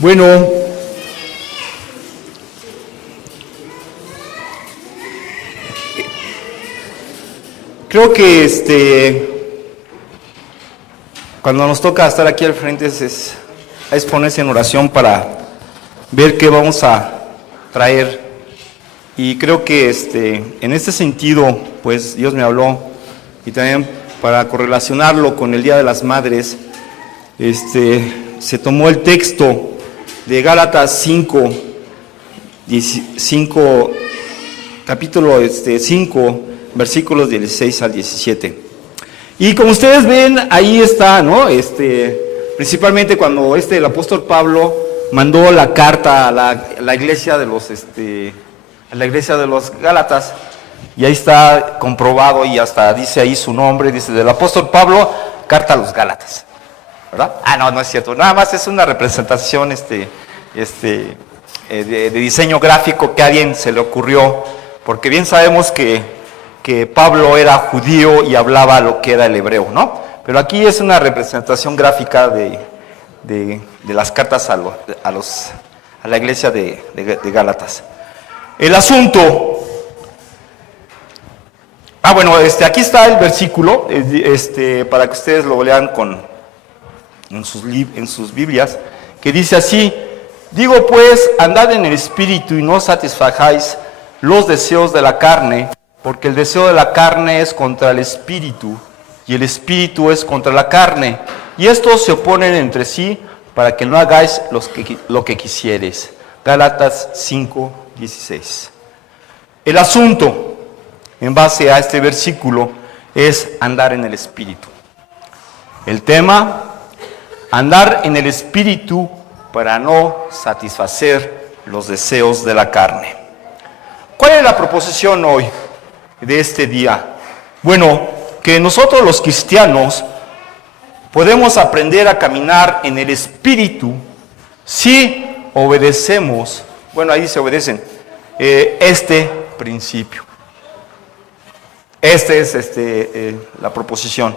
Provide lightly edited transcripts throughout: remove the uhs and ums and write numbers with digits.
Bueno, creo que cuando nos toca estar aquí al frente es ponerse en oración para ver qué vamos a traer. Y creo que en este sentido, pues Dios me habló, y también para correlacionarlo con el Día de las Madres, se tomó el texto de Gálatas 5, capítulo 5, versículos 16 al 17. Y como ustedes ven, ahí está, ¿no? Principalmente cuando el apóstol Pablo mandó la carta a la iglesia de los Gálatas, y ahí está comprobado, y hasta dice ahí su nombre, dice del apóstol Pablo, carta a los Gálatas, ¿verdad? No es cierto, nada más es una representación de diseño gráfico que a alguien se le ocurrió, porque bien sabemos que Pablo era judío y hablaba lo que era el hebreo, ¿no? Pero aquí es una representación gráfica de las cartas a la iglesia de Gálatas. El asunto, aquí está el versículo, para que ustedes lo lean en sus Biblias, que dice así: digo pues, andad en el espíritu y no satisfagáis los deseos de la carne, porque el deseo de la carne es contra el espíritu, y el espíritu es contra la carne, y estos se oponen entre sí, para que no hagáis lo que quisieres. Gálatas 5:16. El asunto, en base a este versículo, es andar en el espíritu. El tema, andar en el espíritu para no satisfacer los deseos de la carne. ¿Cuál es la proposición hoy de este día? Bueno, que nosotros los cristianos podemos aprender a caminar en el espíritu si obedecemos, ahí se obedecen, este principio. Esta es la proposición.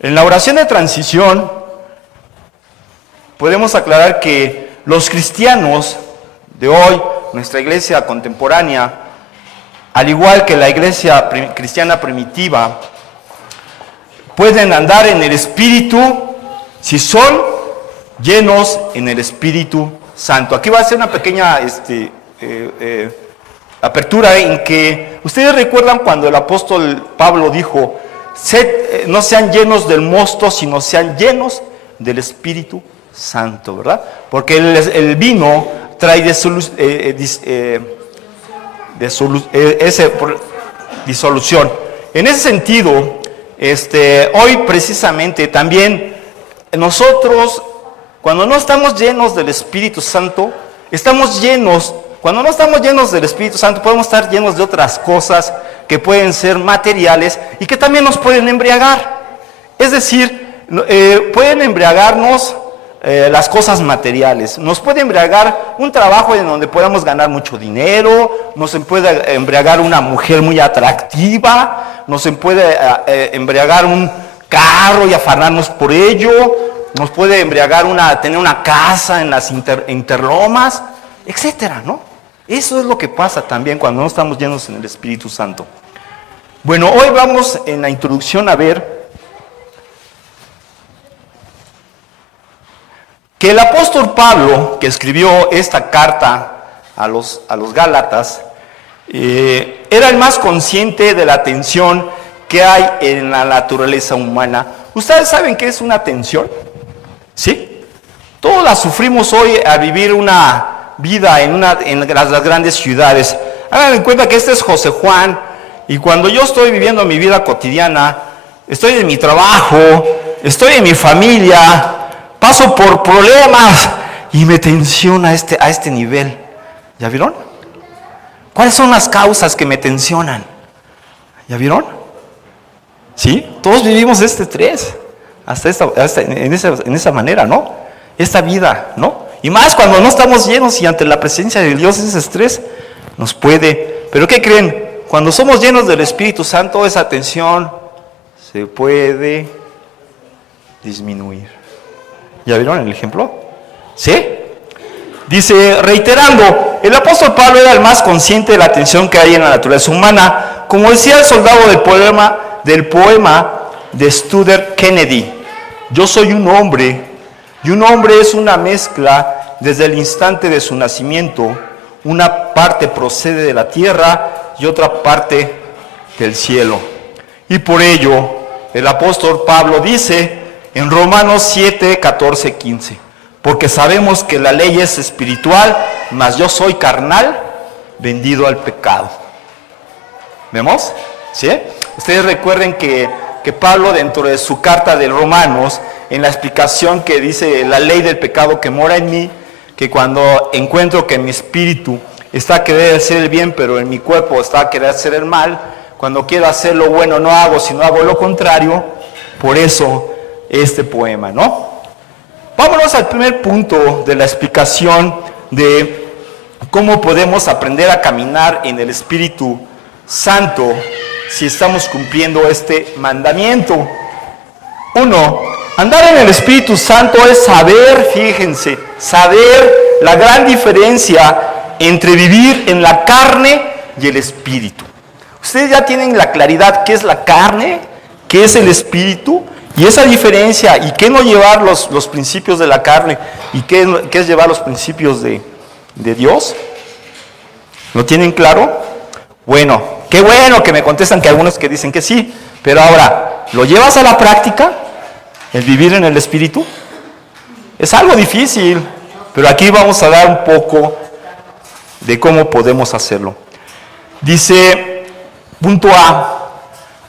En la oración de transición podemos aclarar que los cristianos de hoy, nuestra iglesia contemporánea, al igual que la iglesia cristiana primitiva, pueden andar en el Espíritu si son llenos en el Espíritu Santo. Aquí va a ser una pequeña apertura en que ustedes recuerdan cuando el apóstol Pablo dijo: no sean llenos del mosto, sino sean llenos del Espíritu Santo, ¿verdad? Porque el vino trae disolución. En ese sentido, hoy precisamente también nosotros, cuando no estamos llenos del Espíritu Santo, cuando no estamos llenos del Espíritu Santo, podemos estar llenos de otras cosas que pueden ser materiales y que también nos pueden embriagar. Es decir, pueden embriagarnos las cosas materiales. Nos puede embriagar un trabajo en donde podamos ganar mucho dinero, nos puede embriagar una mujer muy atractiva, nos puede embriagar un carro y afanarnos por ello, nos puede embriagar tener una casa en las interlomas, etcétera, ¿no? Eso es lo que pasa también cuando no estamos llenos en el Espíritu Santo. Bueno, hoy vamos en la introducción a ver que el apóstol Pablo, que escribió esta carta a los Gálatas, era el más consciente de la tensión que hay en la naturaleza humana. ¿Ustedes saben qué es una tensión? ¿Sí? Todos la sufrimos hoy a vivir una vida en las grandes ciudades. Hagan en cuenta que este es José Juan, y cuando yo estoy viviendo mi vida cotidiana, estoy en mi trabajo, estoy en mi familia, paso por problemas y me tensiona a este nivel. ¿Ya vieron? ¿Cuáles son las causas que me tensionan? ¿Ya vieron? ¿Sí? Todos vivimos este estrés, en esa manera, ¿no? Esta vida, ¿no? Y más cuando no estamos llenos y ante la presencia de Dios, ese estrés nos puede. Pero ¿qué creen? Cuando somos llenos del Espíritu Santo, esa tensión se puede disminuir. ¿Ya vieron el ejemplo? ¿Sí? Dice, reiterando, el apóstol Pablo era el más consciente de la tensión que hay en la naturaleza humana, como decía el soldado del poema de Stuart Kennedy, yo soy un hombre, y un hombre es una mezcla desde el instante de su nacimiento, una parte procede de la tierra y otra parte del cielo. Y por ello, el apóstol Pablo dice en Romanos 7, 14, 15, porque sabemos que la ley es espiritual, mas yo soy carnal, vendido al pecado. ¿Vemos? ¿Sí? Ustedes recuerden que Pablo, dentro de su carta de Romanos, en la explicación que dice la ley del pecado que mora en mí, que cuando encuentro que mi espíritu está a querer hacer el bien, pero en mi cuerpo está a querer hacer el mal, cuando quiero hacer lo bueno no hago, sino hago lo contrario. Por eso este poema, ¿no? Vámonos al primer punto de la explicación de cómo podemos aprender a caminar en el Espíritu Santo si estamos cumpliendo este mandamiento. 1. Andar en el Espíritu Santo es saber, fíjense, saber la gran diferencia entre vivir en la carne y el Espíritu. Ustedes ya tienen la claridad qué es la carne, qué es el Espíritu, y esa diferencia, y qué no llevar los principios de la carne, y qué es llevar los principios de Dios. ¿Lo tienen claro? Bueno, qué bueno que me contestan que algunos que dicen que sí, pero ahora, ¿lo llevas a la práctica? ¿El vivir en el Espíritu? Es algo difícil, pero aquí vamos a dar un poco de cómo podemos hacerlo. Dice, punto A,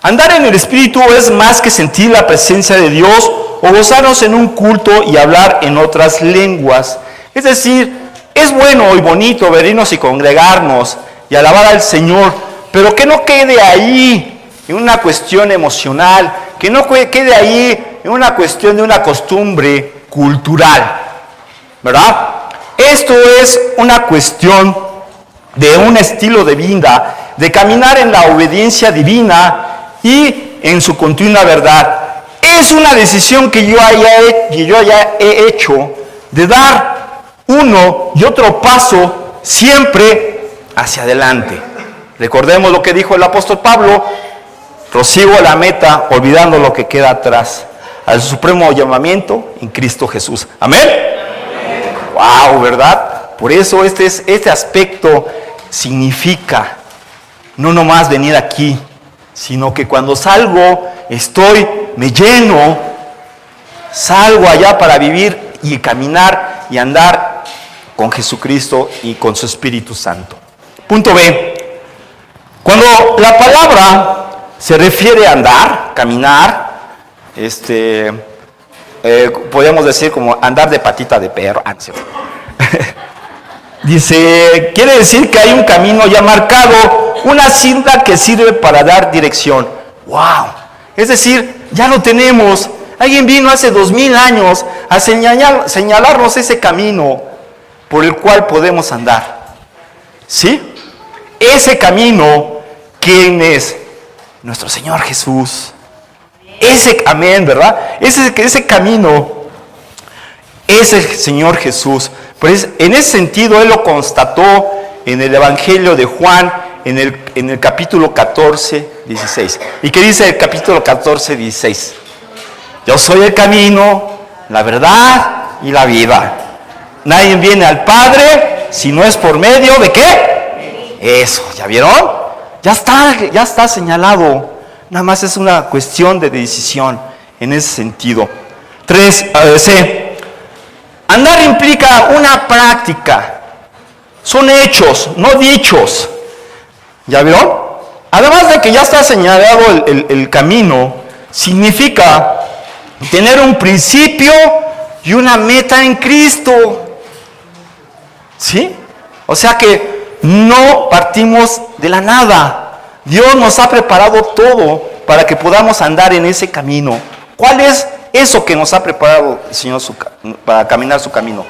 andar en el Espíritu es más que sentir la presencia de Dios o gozarnos en un culto y hablar en otras lenguas. Es decir, es bueno y bonito venirnos y congregarnos y alabar al Señor, pero que no quede ahí en una cuestión emocional, que no quede ahí en una cuestión de una costumbre cultural, ¿verdad? Esto es una cuestión de un estilo de vida, de caminar en la obediencia divina y en su continua verdad. Es una decisión que yo ya he hecho de dar uno y otro paso siempre hacia adelante. Recordemos lo que dijo el apóstol Pablo, prosigo a la meta, olvidando lo que queda atrás, al supremo llamamiento en Cristo Jesús. ¿Amén? Amén. Wow, ¿verdad? Por eso este aspecto significa no nomás venir aquí, sino que cuando salgo, me lleno, salgo allá para vivir y caminar y andar con Jesucristo y con su Espíritu Santo. Punto B. Cuando la palabra se refiere a andar, caminar, podríamos decir como andar de patita de perro. Dice, quiere decir que hay un camino ya marcado, una cinta que sirve para dar dirección. ¡Wow! Es decir, ya lo tenemos. Alguien vino hace 2000 años a señalarnos ese camino por el cual podemos andar. ¿Sí? Ese camino, ¿quién es? Nuestro Señor Jesús. Amén, ¿verdad? Ese camino es el Señor Jesús. Pues en ese sentido, Él lo constató en el Evangelio de Juan, en el capítulo 14, 16. ¿Y qué dice el capítulo 14, 16? Yo soy el camino, la verdad y la vida. Nadie viene al Padre si no es por medio de ¿qué? Eso, ¿ya vieron? Ya está señalado. Nada más es una cuestión de decisión en ese sentido. 3, C. Andar implica una práctica. Son hechos, no dichos. ¿Ya vieron? Además de que ya está señalado el camino, significa tener un principio y una meta en Cristo. ¿Sí? O sea que no partimos de la nada. Dios nos ha preparado todo para que podamos andar en ese camino. ¿Cuál es eso que nos ha preparado el Señor para caminar su camino?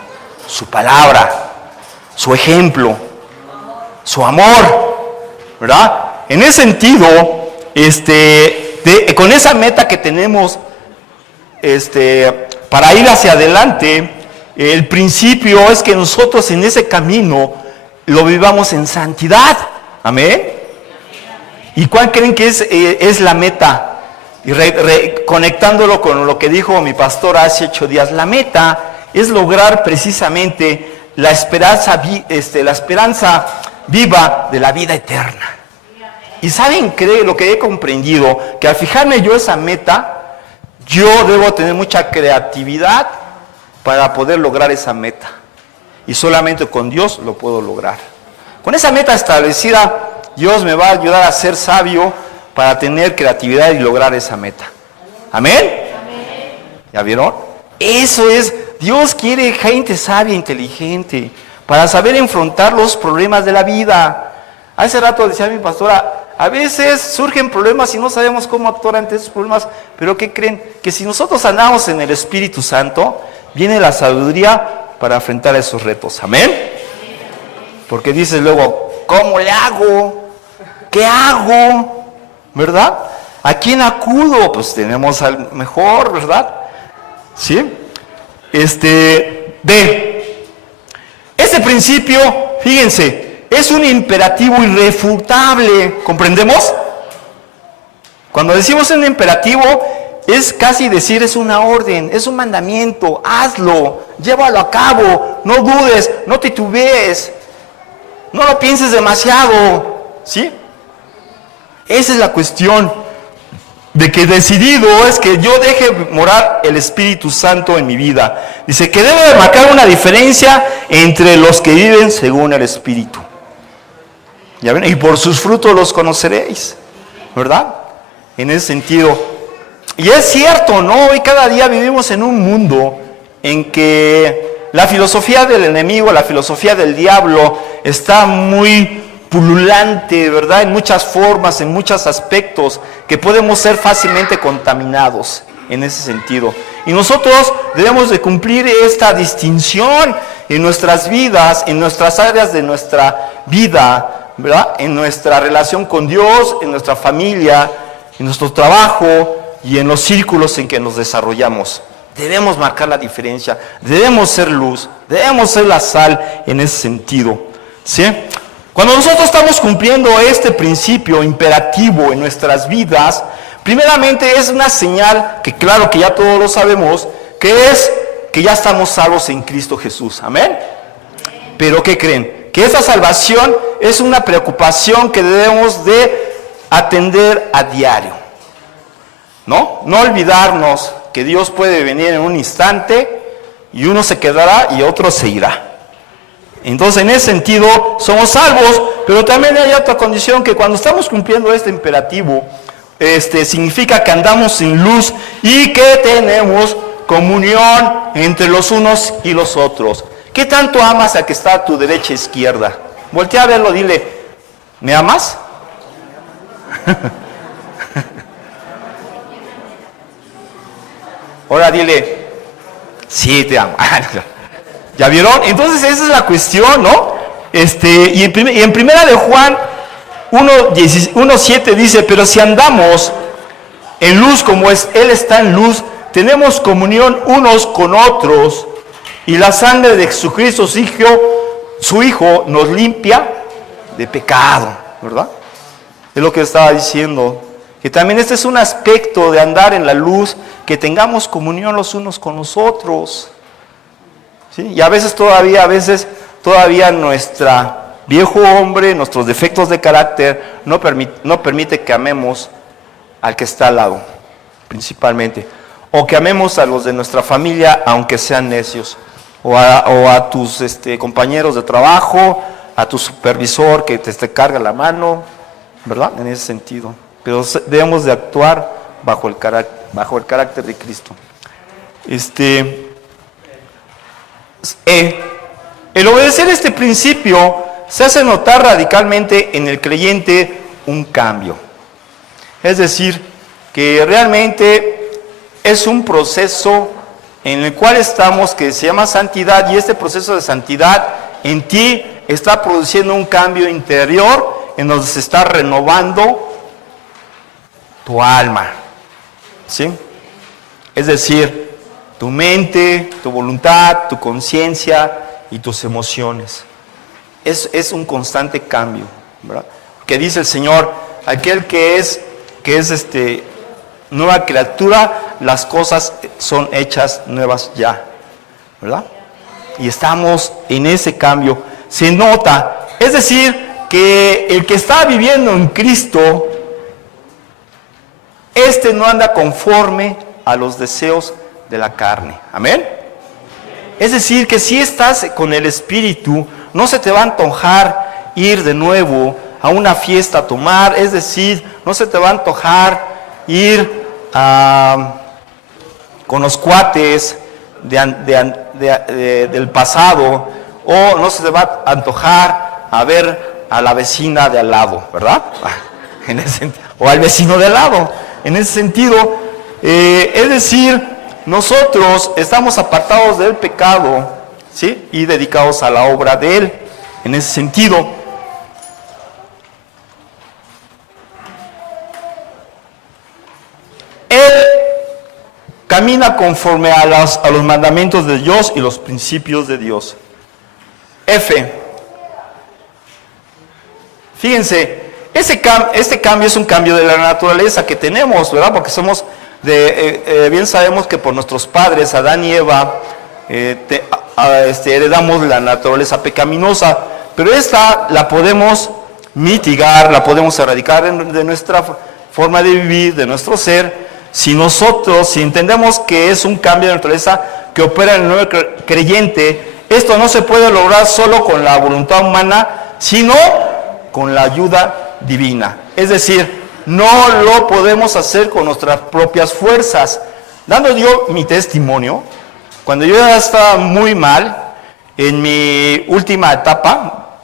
Su palabra, su ejemplo, su amor, ¿verdad? En ese sentido, con esa meta que tenemos para ir hacia adelante, El principio es que nosotros en ese camino lo vivamos en santidad. Amén. ¿Y cuál creen que es la meta? Y conectándolo con lo que dijo mi pastor hace 8 días, la meta es lograr precisamente la esperanza viva de la vida eterna. Y saben lo que he comprendido, que al fijarme yo esa meta, yo debo tener mucha creatividad para poder lograr esa meta. Y solamente con Dios lo puedo lograr. Con esa meta establecida, Dios me va a ayudar a ser sabio para tener creatividad y lograr esa meta. ¿Amén? Amén. ¿Ya vieron? Eso es, Dios quiere gente sabia, inteligente, para saber enfrentar los problemas de la vida. Hace rato decía mi pastora, a veces surgen problemas y no sabemos cómo actuar ante esos problemas, pero ¿qué creen? Que si nosotros andamos en el Espíritu Santo, viene la sabiduría para enfrentar esos retos. ¿Amén? Porque dices luego, ¿cómo le hago? ¿Qué hago? ¿Verdad? ¿A quién acudo? Pues tenemos al mejor, ¿verdad? ¿Sí? Este principio, fíjense, es un imperativo irrefutable, ¿comprendemos? Cuando decimos un imperativo, es casi decir, es una orden, es un mandamiento, hazlo, llévalo a cabo, no dudes, no titubees, no lo pienses demasiado, ¿sí? Esa es la cuestión de que decidido es que yo deje morar el Espíritu Santo en mi vida. Dice que debe de marcar una diferencia entre los que viven según el Espíritu. ¿Ya ven? Y por sus frutos los conoceréis, ¿verdad? En ese sentido. Y es cierto, ¿no? Hoy cada día vivimos en un mundo en que la filosofía del enemigo, la filosofía del diablo está muy pululante, ¿verdad? En muchas formas, en muchos aspectos, que podemos ser fácilmente contaminados en ese sentido. Y nosotros debemos de cumplir esta distinción en nuestras vidas, en nuestras áreas de nuestra vida, ¿verdad? En nuestra relación con Dios, en nuestra familia, en nuestro trabajo y en los círculos en que nos desarrollamos. Debemos marcar la diferencia, debemos ser luz, debemos ser la sal en ese sentido, ¿sí? Cuando nosotros estamos cumpliendo este principio imperativo en nuestras vidas, primeramente es una señal, que claro que ya todos lo sabemos, que es que ya estamos salvos en Cristo Jesús. ¿Amén? Pero ¿qué creen? Que esa salvación es una preocupación que debemos de atender a diario. ¿No? No olvidarnos que Dios puede venir en un instante y uno se quedará y otro se irá. Entonces, en ese sentido, somos salvos, pero también hay otra condición, que cuando estamos cumpliendo este imperativo, significa que andamos sin luz y que tenemos comunión entre los unos y los otros. ¿Qué tanto amas al que está a tu derecha e izquierda? Voltea a verlo, dile, ¿me amas? Ahora dile, sí, te amo. ¿Ya vieron? Entonces esa es la cuestión, ¿no? Y en primera de Juan 1:7 dice, pero si andamos en luz como Él está en luz, tenemos comunión unos con otros, y la sangre de Jesucristo, su Hijo, nos limpia de pecado, ¿verdad? Es lo que estaba diciendo, que también este es un aspecto de andar en la luz, que tengamos comunión los unos con los otros. ¿Sí? Y a veces todavía nuestro viejo hombre, nuestros defectos de carácter, no permite que amemos al que está al lado, principalmente. O que amemos a los de nuestra familia, aunque sean necios. O a tus compañeros de trabajo, a tu supervisor que te carga la mano, ¿verdad? En ese sentido. Pero debemos de actuar bajo el carácter de Cristo. El obedecer este principio se hace notar radicalmente en el creyente un cambio. Es decir, que realmente es un proceso en el cual estamos, que se llama santidad, y este proceso de santidad en ti está produciendo un cambio interior en donde se está renovando tu alma. ¿Sí? Es decir, tu mente, tu voluntad, tu conciencia y tus emociones. Es un constante cambio, ¿verdad? Que dice el Señor, aquel que es nueva criatura, las cosas son hechas nuevas ya, ¿verdad? Y estamos en ese cambio. Se nota, es decir, que el que está viviendo en Cristo, no anda conforme a los deseos de la carne. Amén. Es decir, que si estás con el Espíritu, no se te va a antojar ir de nuevo a una fiesta a tomar, es decir, no se te va a antojar ir con los cuates del pasado, o no se te va a antojar a ver a la vecina de al lado, ¿verdad? O al vecino de al lado. En ese sentido, es decir, nosotros estamos apartados del pecado, ¿sí? Y dedicados a la obra de Él. En ese sentido, Él camina conforme a los mandamientos de Dios y los principios de Dios. Fíjense, este cambio es un cambio de la naturaleza que tenemos, ¿verdad? Porque somos bien sabemos que por nuestros padres, Adán y Eva, heredamos la naturaleza pecaminosa, pero esta la podemos mitigar, la podemos erradicar de nuestra forma de vivir, de nuestro ser, si entendemos que es un cambio de naturaleza que opera en el nuevo creyente. Esto no se puede lograr solo con la voluntad humana, sino con la ayuda divina. Es decir, no lo podemos hacer con nuestras propias fuerzas. Dando yo mi testimonio, cuando yo ya estaba muy mal, en mi última etapa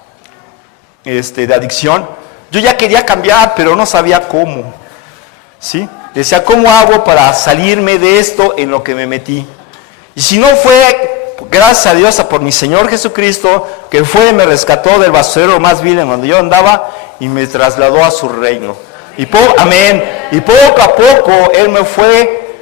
de adicción, yo ya quería cambiar, pero no sabía cómo. ¿Sí? Decía, ¿cómo hago para salirme de esto en lo que me metí? Y si no fue, gracias a Dios, por mi Señor Jesucristo, que me rescató del basurero más vil en donde yo andaba y me trasladó a su reino. Amén. Y poco a poco Él me fue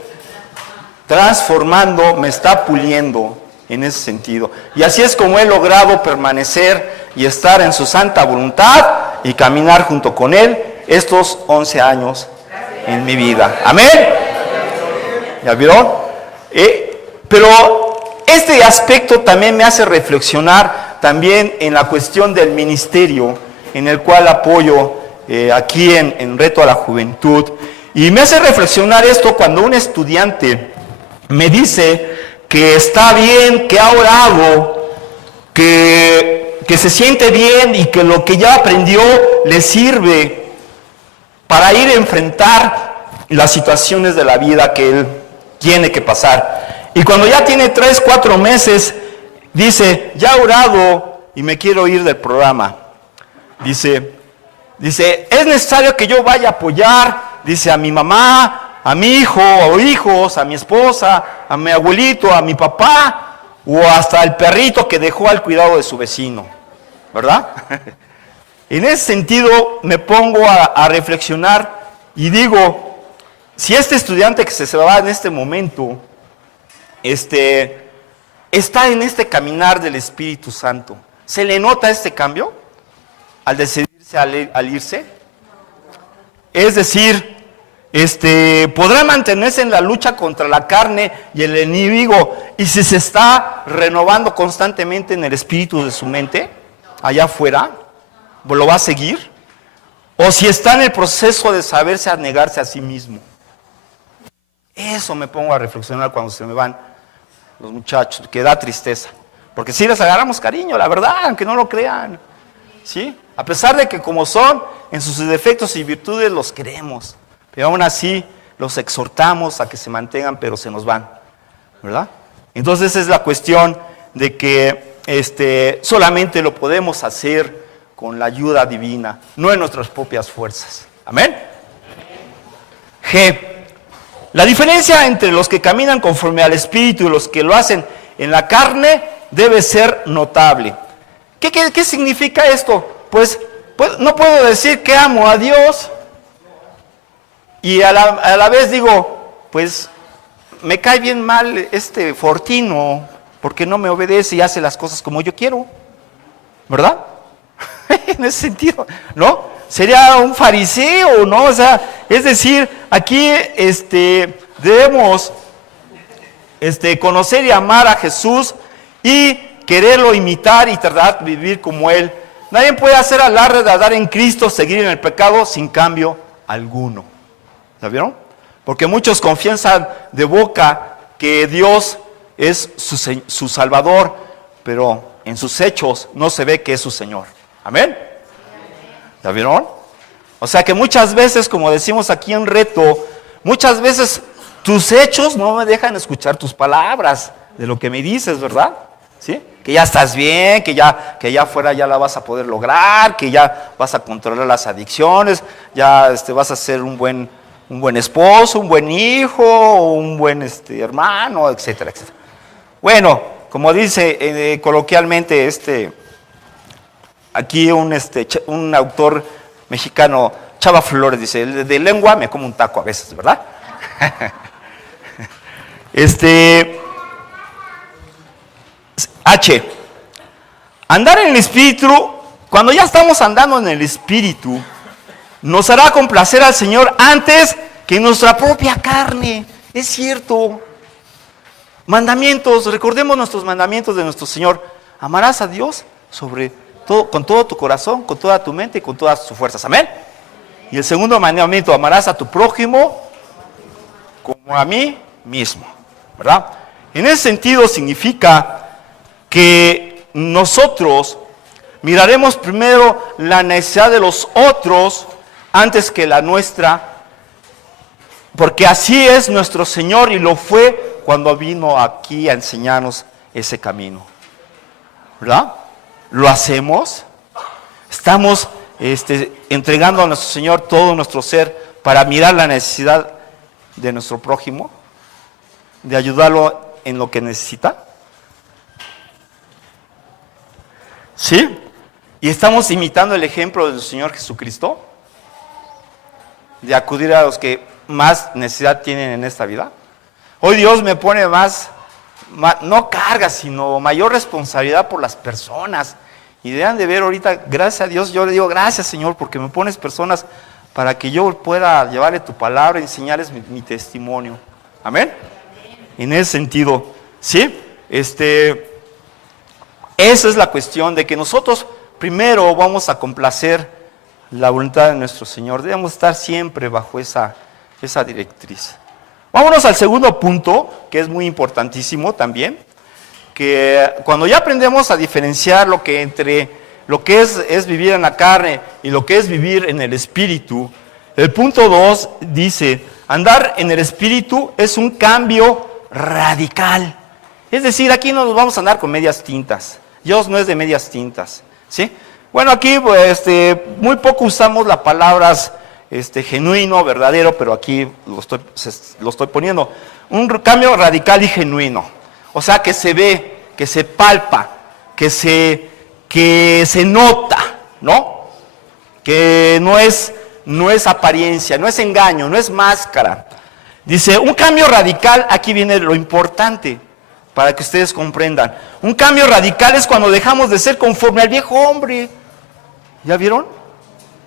transformando, me está puliendo en ese sentido. Y así es como he logrado permanecer y estar en su santa voluntad y caminar junto con Él estos 11 años en mi vida. Amén. ¿Ya vieron? Pero este aspecto también me hace reflexionar también en la cuestión del ministerio, en el cual apoyo aquí en Reto a la Juventud. Y me hace reflexionar esto cuando un estudiante me dice que está bien, que ha orado, que se siente bien y que lo que ya aprendió le sirve para ir a enfrentar las situaciones de la vida que él tiene que pasar. Y cuando ya tiene 3, 4 meses, dice, ya he orado y me quiero ir del programa. Dice, es necesario que yo vaya a apoyar, dice, a mi mamá, a mi hijo o hijos, a mi esposa, a mi abuelito, a mi papá, o hasta el perrito que dejó al cuidado de su vecino, ¿verdad? En ese sentido me pongo a reflexionar y digo, si este estudiante que se va en este momento, está en este caminar del Espíritu Santo, ¿se le nota este cambio al decidirse al irse? Es decir, podrá mantenerse en la lucha contra la carne y el enemigo, y si se está renovando constantemente en el espíritu de su mente, allá afuera, ¿lo va a seguir? O si está en el proceso de saberse negarse a sí mismo. Eso me pongo a reflexionar cuando se me van los muchachos, que da tristeza. Porque sí les agarramos cariño, la verdad, aunque no lo crean. ¿Sí? A pesar de que como son, en sus defectos y virtudes los queremos. Pero aún así los exhortamos a que se mantengan, pero se nos van. ¿Verdad? Entonces es la cuestión de que solamente lo podemos hacer con la ayuda divina, no en nuestras propias fuerzas. ¿Amén? G. La diferencia entre los que caminan conforme al Espíritu y los que lo hacen en la carne debe ser notable. ¿Qué significa esto? Pues no puedo decir que amo a Dios y a la vez digo, pues me cae bien mal este Fortino, porque no me obedece y hace las cosas como yo quiero, ¿verdad? En ese sentido, ¿no? Sería un fariseo, ¿no? O sea, es decir, aquí debemos conocer y amar a Jesús y quererlo imitar y tratar de vivir como Él. Nadie puede hacer alarde de andar en Cristo, seguir en el pecado sin cambio alguno. ¿La vieron? Porque muchos confiesan de boca que Dios es su Salvador, pero en sus hechos no se ve que es su Señor. ¿Amén? ¿La vieron? O sea que muchas veces, como decimos aquí en Reto, muchas veces tus hechos no me dejan escuchar tus palabras de lo que me dices, ¿verdad? ¿Sí? Que ya estás bien, que ya afuera ya la vas a poder lograr, que ya vas a controlar las adicciones, ya vas a ser un buen esposo, un buen hijo, un buen hermano, etcétera, etcétera. Bueno, como dice coloquialmente aquí un autor mexicano, Chava Flores, dice, de lengua me como un taco a veces, ¿verdad? H. Andar en el Espíritu, cuando ya estamos andando en el Espíritu, nos hará complacer al Señor antes que nuestra propia carne. Es cierto. Mandamientos, recordemos nuestros mandamientos de nuestro Señor. Amarás a Dios sobre todo, con todo tu corazón, con toda tu mente y con todas tus fuerzas. Amén. Y el segundo mandamiento, amarás a tu prójimo como a mí mismo. ¿Verdad? En ese sentido significa que nosotros miraremos primero la necesidad de los otros antes que la nuestra, porque así es nuestro Señor y lo fue cuando vino aquí a enseñarnos ese camino. ¿Verdad? ¿Lo hacemos? Estamos entregando a nuestro Señor todo nuestro ser para mirar la necesidad de nuestro prójimo, de ayudarlo en lo que necesita. ¿Sí? Y estamos imitando el ejemplo del Señor Jesucristo, de acudir a los que más necesidad tienen en esta vida. Hoy Dios me pone más no carga, sino mayor responsabilidad por las personas. Y deben de ver ahorita, gracias a Dios, yo le digo gracias Señor, porque me pones personas para que yo pueda llevarle tu palabra, enseñarles mi testimonio. Amén. En ese sentido, ¿sí? Esa es la cuestión de que nosotros primero vamos a complacer la voluntad de nuestro Señor. Debemos estar siempre bajo esa directriz. Vámonos al segundo punto, que es muy importantísimo también, que cuando ya aprendemos a diferenciar entre lo que es vivir en la carne y lo que es vivir en el Espíritu, el punto 2 dice, andar en el Espíritu es un cambio radical. Es decir, aquí no nos vamos a andar con medias tintas. Dios no es de medias tintas, ¿sí? Bueno, aquí muy poco usamos las palabras genuino, verdadero, pero aquí lo estoy poniendo. Un cambio radical y genuino. O sea, que se ve, que se palpa, que se nota, ¿no? Que no es apariencia, no es engaño, no es máscara. Dice, un cambio radical, aquí viene lo importante, para que ustedes comprendan. Un cambio radical es cuando dejamos de ser conforme al viejo hombre. ¿Ya vieron?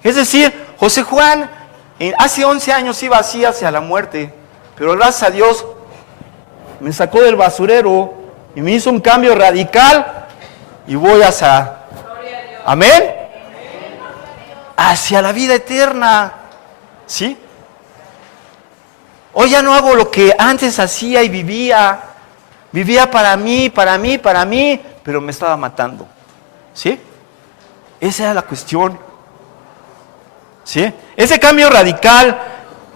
Es decir, José Juan hace 11 años iba así hacia la muerte, pero gracias a Dios me sacó del basurero y me hizo un cambio radical y voy hacia, ¿amén? Hacia la vida eterna, ¿sí? Hoy ya no hago lo que antes hacía y vivía para mí, pero me estaba matando, ¿sí? Esa era la cuestión, ¿sí? Ese cambio radical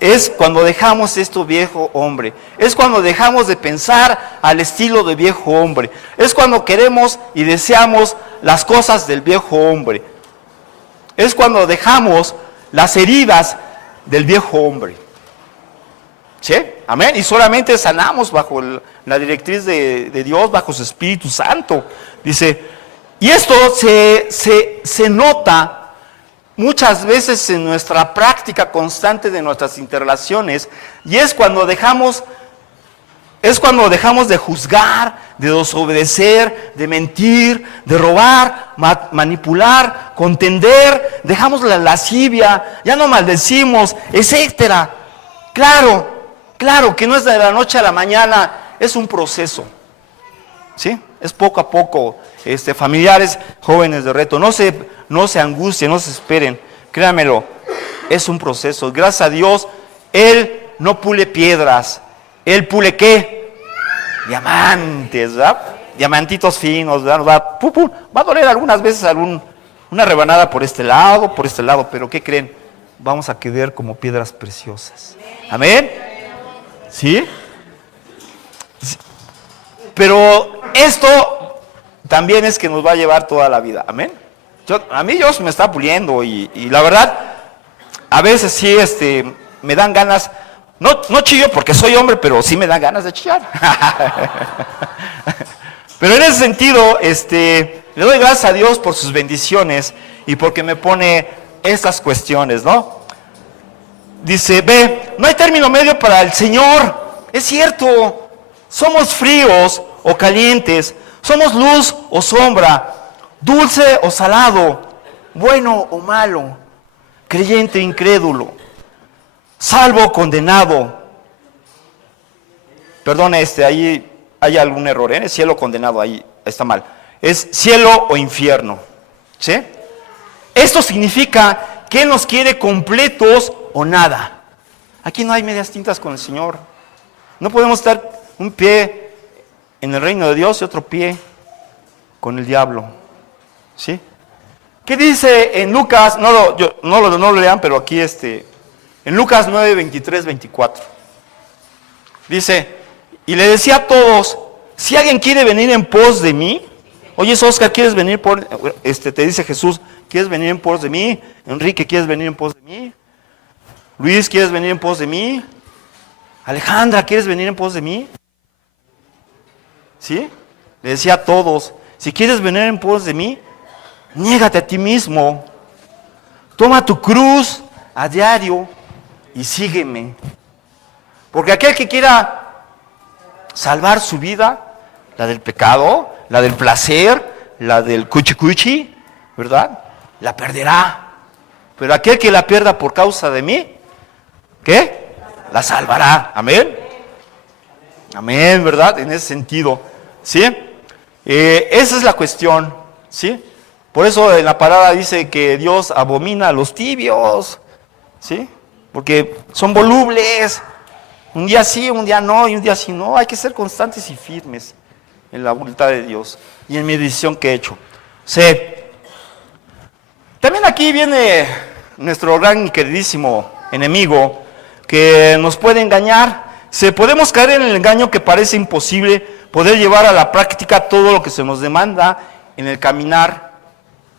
es cuando dejamos esto viejo hombre, es cuando dejamos de pensar al estilo de viejo hombre, es cuando queremos y deseamos las cosas del viejo hombre, es cuando dejamos las heridas del viejo hombre, ¿sí? Amén. Y solamente sanamos bajo la directriz de Dios, bajo su Espíritu Santo. Dice, y esto se nota muchas veces en nuestra práctica constante de nuestras interrelaciones, y es cuando dejamos es cuando dejamos de juzgar, de desobedecer, de mentir, de robar, manipular, contender, dejamos la lascivia, ya no maldecimos, etcétera. Claro que no es de la noche a la mañana, es un proceso. ¿Sí? Es poco a poco. Familiares jóvenes de reto, no se angustien, no se esperen, créanmelo, es un proceso. Gracias a Dios, Él no pule piedras, Él pule ¿qué? Diamantes, ¿verdad? Diamantitos finos, ¿verdad? Va a doler algunas veces una rebanada por este lado, pero ¿qué creen? Vamos a quedar como piedras preciosas. ¿Amén? ¿Sí? Pero esto también es que nos va a llevar toda la vida. ¿Amén? A mí Dios me está puliendo y la verdad, a veces sí me dan ganas, no chillo porque soy hombre, pero sí me dan ganas de chillar. Pero en ese sentido, le doy gracias a Dios por sus bendiciones y porque me pone estas cuestiones, ¿no? Dice, no hay término medio para el Señor. Es cierto, somos fríos o calientes, somos luz o sombra, dulce o salado, bueno o malo, creyente o incrédulo, salvo o condenado. Perdón, ahí hay algún error, ¿eh? Cielo condenado, ahí está mal. Es cielo o infierno, ¿sí? Esto significa que Él nos quiere completos o nada. Aquí no hay medias tintas con el Señor. No podemos estar un pie en el reino de Dios y otro pie con el diablo, ¿sí? ¿Qué dice en Lucas? No lo lean, pero aquí en Lucas 9, 23, 24. Dice, y le decía a todos, si alguien quiere venir en pos de mí, oye, Oscar, ¿quieres venir te dice Jesús, ¿quieres venir en pos de mí? Enrique, ¿quieres venir en pos de mí? Luis, ¿quieres venir en pos de mí? Alejandra, ¿quieres venir en pos de mí? ¿Sí? Le decía a todos, si quieres venir en pos de mí, niégate a ti mismo, toma tu cruz a diario y sígueme. Porque aquel que quiera salvar su vida, la del pecado, la del placer, la del cuchi, ¿verdad? La perderá. Pero aquel que la pierda por causa de mí, ¿qué? La salvará. Amén. Amén, ¿verdad? En ese sentido, ¿sí? Esa es la cuestión, ¿sí? Por eso en la palabra dice que Dios abomina a los tibios, ¿sí? Porque son volubles. Un día sí, un día no, y un día sí no. Hay que ser constantes y firmes en la voluntad de Dios y en mi decisión que he hecho. Sí. También aquí viene nuestro gran y queridísimo enemigo que nos puede engañar. Podemos caer en el engaño que parece imposible poder llevar a la práctica todo lo que se nos demanda en el caminar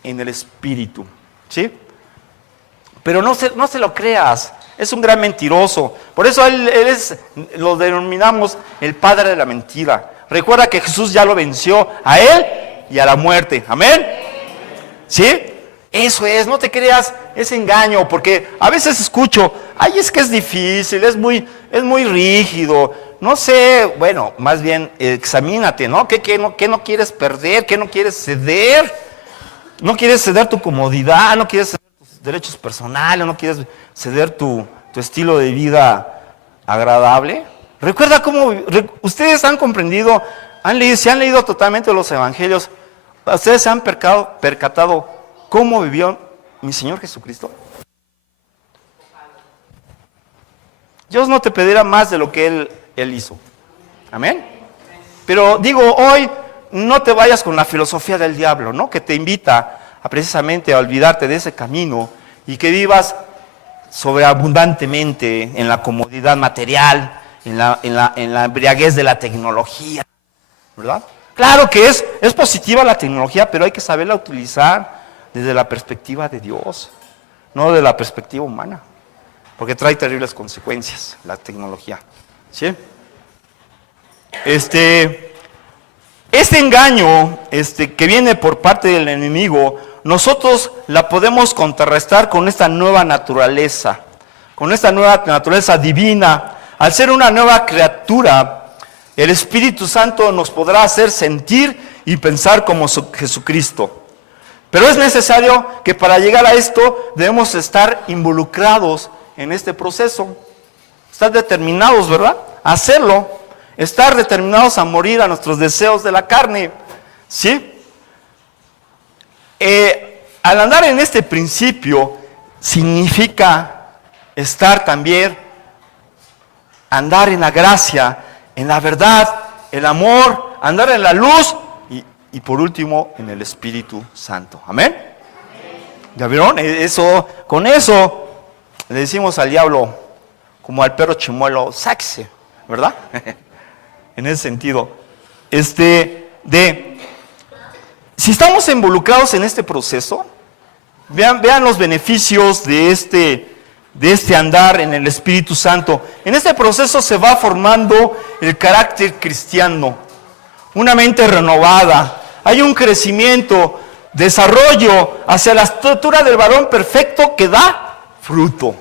en el Espíritu, ¿sí? Pero no se lo creas, es un gran mentiroso. Por eso él lo denominamos el padre de la mentira. Recuerda que Jesús ya lo venció a él y a la muerte, ¿amén? ¿Sí? Eso es, no te creas ese engaño, porque a veces escucho, ay, es que es difícil, es muy rígido, no sé, bueno, más bien examínate, ¿no? ¿Qué no quieres perder? ¿Qué no quieres ceder? ¿No quieres ceder tu comodidad? ¿No quieres ceder tus derechos personales? ¿No quieres ceder tu estilo de vida agradable? Recuerda cómo, ustedes han comprendido, se han leído totalmente los evangelios, ustedes se han percatado cómo vivió mi Señor Jesucristo. Dios no te pedirá más de lo que Él hizo. Amén. Pero digo, hoy no te vayas con la filosofía del diablo, ¿no? Que te invita precisamente a olvidarte de ese camino y que vivas sobreabundantemente en la comodidad material, en la embriaguez de la tecnología, ¿verdad? Claro que es positiva la tecnología, pero hay que saberla utilizar desde la perspectiva de Dios, no de la perspectiva humana, porque trae terribles consecuencias la tecnología, ¿sí? Este engaño que viene por parte del enemigo, nosotros la podemos contrarrestar con esta nueva naturaleza divina. Al ser una nueva criatura, El Espíritu Santo nos podrá hacer sentir y pensar como Jesucristo. Pero es necesario que para llegar a esto debemos estar involucrados en este proceso. Estar determinados, ¿verdad? A hacerlo. Estar determinados a morir a nuestros deseos de la carne. ¿Sí? Al andar en este principio significa estar también, andar en la gracia, en la verdad, el amor, andar en la luz y por último en el Espíritu Santo. ¿Amén? ¿Ya vieron? Con eso le decimos al diablo, como al perro chimuelo, sáquese, ¿verdad? En ese sentido. Si estamos involucrados en este proceso, vean los beneficios de este andar en el Espíritu Santo. En este proceso se va formando el carácter cristiano, una mente renovada. Hay un crecimiento, desarrollo hacia la estatura del varón perfecto que da fruto.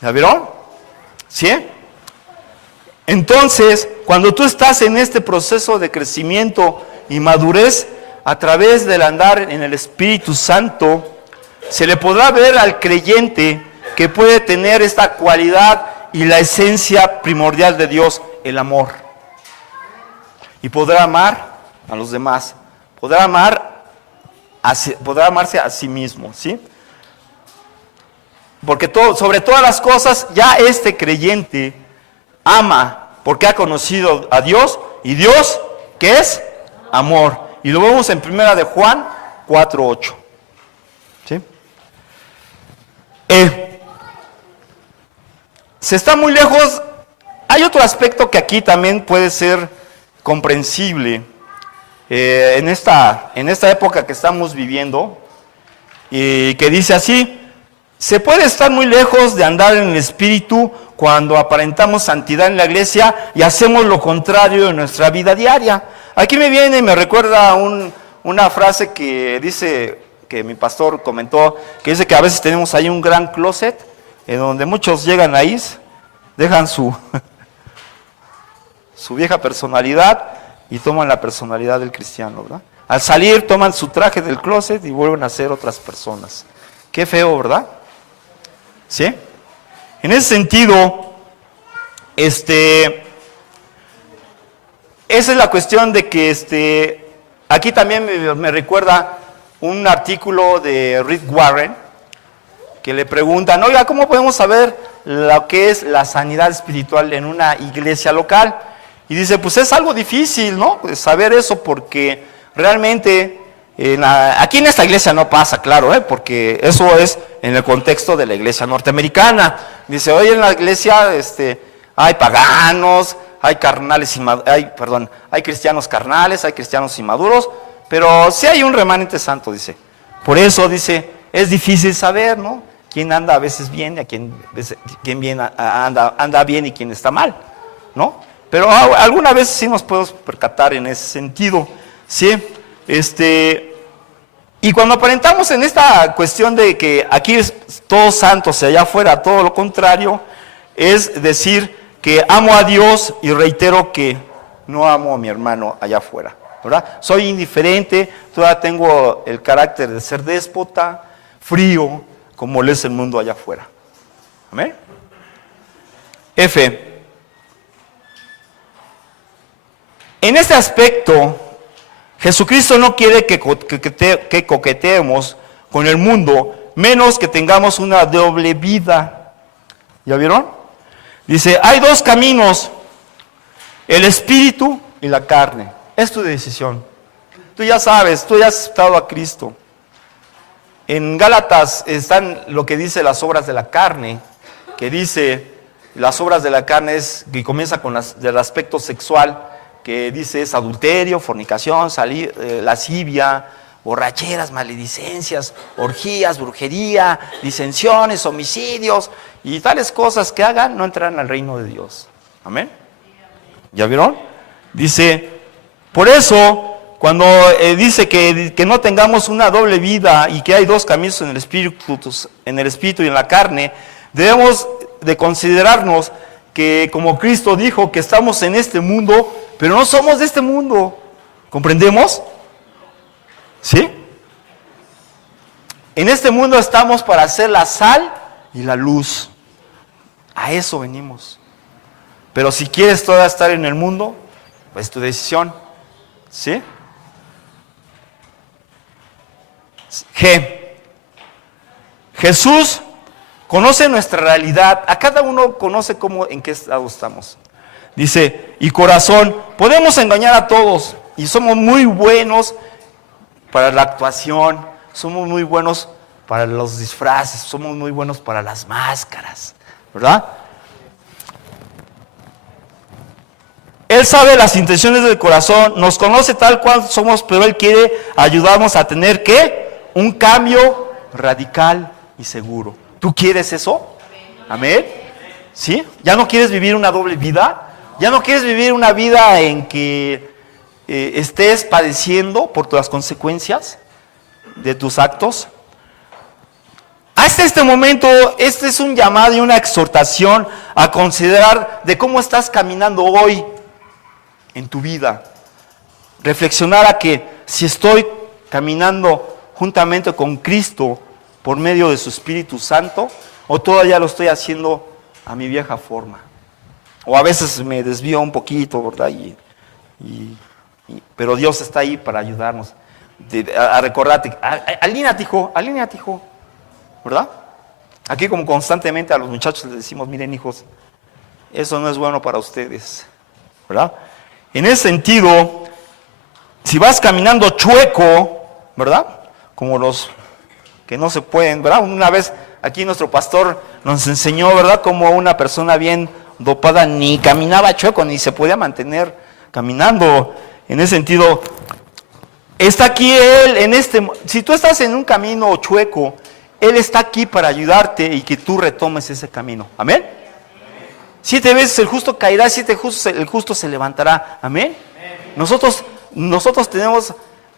¿Ya vieron? ¿Sí? Entonces, cuando tú estás en este proceso de crecimiento y madurez, a través del andar en el Espíritu Santo, se le podrá ver al creyente que puede tener esta cualidad y la esencia primordial de Dios, el amor. Y podrá amar a los demás, podrá amarse a sí mismo, ¿sí? Porque sobre todas las cosas, ya este creyente ama porque ha conocido a Dios, y Dios, ¿qué es? Amor. Y lo vemos en 1 de Juan 4:8. ¿Sí? Se está muy lejos. Hay otro aspecto que aquí también puede ser comprensible en esta época que estamos viviendo, y que dice así: se puede estar muy lejos de andar en el Espíritu cuando aparentamos santidad en la iglesia y hacemos lo contrario en nuestra vida diaria. Aquí me recuerda una frase que dice, que mi pastor comentó, que dice que a veces tenemos ahí un gran closet, en donde muchos llegan ahí, dejan su vieja personalidad y toman la personalidad del cristiano, ¿verdad? Al salir toman su traje del closet y vuelven a ser otras personas. Qué feo, ¿verdad? ¿Sí? En ese sentido, esa es la cuestión de que aquí también me recuerda un artículo de Rick Warren, que le preguntan, oiga, ¿cómo podemos saber lo que es la sanidad espiritual en una iglesia local? Y dice, pues es algo difícil, ¿no? Pues saber eso, porque realmente aquí en esta iglesia no pasa, claro, porque eso es en el contexto de la iglesia norteamericana. Dice, hoy en la iglesia hay paganos, hay cristianos carnales, hay cristianos inmaduros, pero sí hay un remanente santo, dice. Por eso, dice, es difícil saber, ¿no? Quién anda a veces bien y quién anda bien y quién está mal, ¿no? Pero alguna vez sí nos podemos percatar en ese sentido, ¿sí? Y cuando aparentamos en esta cuestión de que aquí es todos santos y allá afuera todo lo contrario, es decir que amo a Dios y reitero que no amo a mi hermano allá afuera, ¿verdad? Soy indiferente, todavía tengo el carácter de ser déspota, frío, como lo es el mundo allá afuera. ¿Amén? F. En este aspecto, Jesucristo no quiere que coqueteemos con el mundo, menos que tengamos una doble vida. ¿Ya vieron? Dice, hay dos caminos, el espíritu y la carne. Es tu decisión. Tú ya sabes, tú ya has aceptado a Cristo. En Gálatas están lo que dice las obras de la carne, que dice, las obras de la carne es que comienza con del aspecto sexual, que dice es adulterio, fornicación, lascivia, borracheras, maledicencias, orgías, brujería, disensiones, homicidios y tales cosas que hagan no entrarán al reino de Dios. Amén. ¿Ya vieron? Dice, por eso, cuando dice que no tengamos una doble vida y que hay dos caminos en el espíritu y en la carne, debemos de considerarnos que como Cristo dijo que estamos en este mundo pero no somos de este mundo. ¿Comprendemos? ¿Sí? En este mundo estamos para hacer la sal y la luz. A eso venimos. Pero si quieres todavía estar en el mundo, pues tu decisión. ¿Sí? G. Jesús conoce nuestra realidad. A cada uno conoce en qué estado estamos. Dice, y corazón, podemos engañar a todos. Y somos muy buenos para la actuación. Somos muy buenos para los disfraces. Somos muy buenos para las máscaras. ¿Verdad? Él sabe las intenciones del corazón, nos conoce tal cual somos, pero Él quiere ayudarnos a tener, ¿qué? Un cambio radical y seguro. ¿Tú quieres eso? Amén. ¿Sí? ¿Ya no quieres vivir una doble vida? ¿Ya no quieres vivir una vida en que estés padeciendo por las consecuencias de tus actos? Hasta este momento, este es un llamado y una exhortación a considerar de cómo estás caminando hoy en tu vida. Reflexionar a que si estoy caminando juntamente con Cristo por medio de su Espíritu Santo, o todavía lo estoy haciendo a mi vieja forma. O a veces me desvío un poquito, ¿verdad? Pero Dios está ahí para ayudarnos. A recordarte, alíneate, hijo, ¿verdad? Aquí como constantemente a los muchachos les decimos, miren hijos, eso no es bueno para ustedes, ¿verdad? En ese sentido, si vas caminando chueco, ¿verdad? Como los que no se pueden, ¿verdad? Una vez aquí nuestro pastor nos enseñó, ¿verdad? Como una persona bien dopada ni caminaba chueco, ni se podía mantener caminando. En ese sentido, está aquí Él, si tú estás en un camino chueco, Él está aquí para ayudarte y que tú retomes ese camino. ¿Amén? 7 veces el justo caerá, 7 veces el justo se levantará. ¿Amén? Nosotros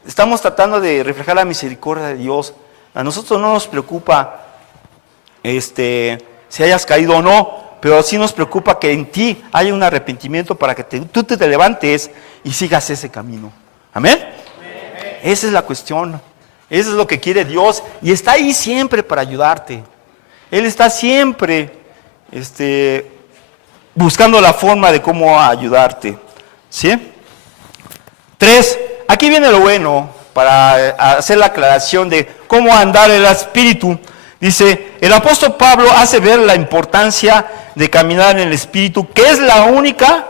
estamos tratando de reflejar la misericordia de Dios. A nosotros no nos preocupa si hayas caído o no, pero sí nos preocupa que en ti haya un arrepentimiento para que tú te levantes y sigas ese camino. ¿Amén? Esa es la cuestión. Eso es lo que quiere Dios y está ahí siempre para ayudarte. Él está siempre buscando la forma de cómo ayudarte. ¿Sí? 3. Aquí viene lo bueno para hacer la aclaración de cómo andar en el Espíritu. Dice, el apóstol Pablo hace ver la importancia de caminar en el Espíritu, que es la única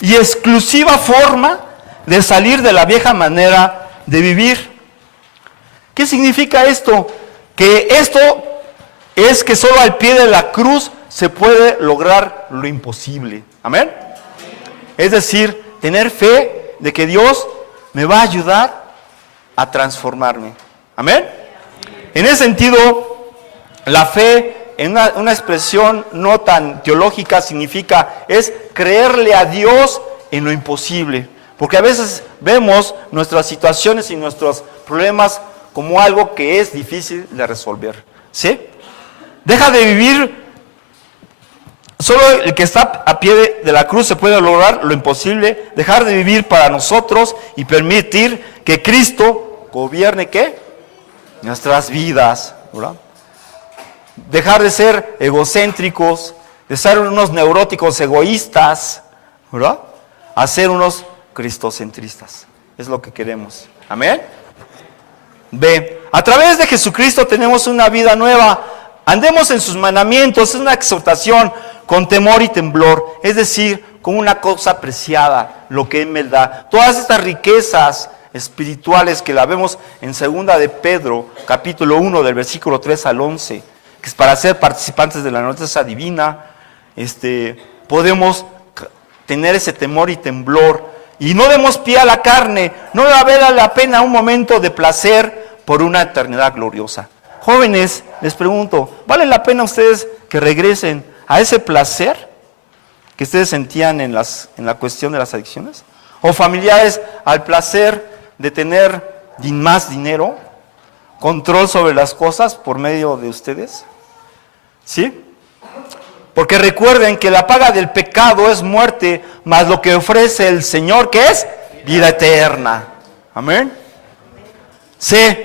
y exclusiva forma de salir de la vieja manera de vivir. ¿Qué significa esto? Que esto es que solo al pie de la cruz se puede lograr lo imposible. ¿Amén? Es decir, tener fe de que Dios me va a ayudar a transformarme. ¿Amén? En ese sentido, la fe, en una expresión no tan teológica, es creerle a Dios en lo imposible. Porque a veces vemos nuestras situaciones y nuestros problemas como algo que es difícil de resolver. ¿Sí? Deja de vivir, solo el que está a pie de la cruz se puede lograr lo imposible, dejar de vivir para nosotros y permitir que Cristo gobierne, ¿qué? Nuestras vidas, ¿verdad? Dejar de ser egocéntricos, de ser unos neuróticos egoístas, ¿verdad? A ser unos cristocentristas. Es lo que queremos. ¿Amén? B. A través de Jesucristo tenemos una vida nueva. Andemos en sus mandamientos. Es una exhortación con temor y temblor. Es decir, con una cosa preciada, lo que Él me da. Todas estas riquezas espirituales que la vemos en 2 de Pedro, capítulo 1, del versículo 3 al 11, que es para ser participantes de la naturaleza divina, podemos tener ese temor y temblor. Y no demos pie a la carne, no le vale la pena un momento de placer por una eternidad gloriosa. Jóvenes, les pregunto, ¿vale la pena a ustedes que regresen a ese placer que ustedes sentían en la cuestión de las adicciones? ¿O familiares al placer de tener más dinero, control sobre las cosas por medio de ustedes? ¿Sí? Porque recuerden que la paga del pecado es muerte, mas lo que ofrece el Señor, ¿qué es? Vida eterna. Amén. Sí.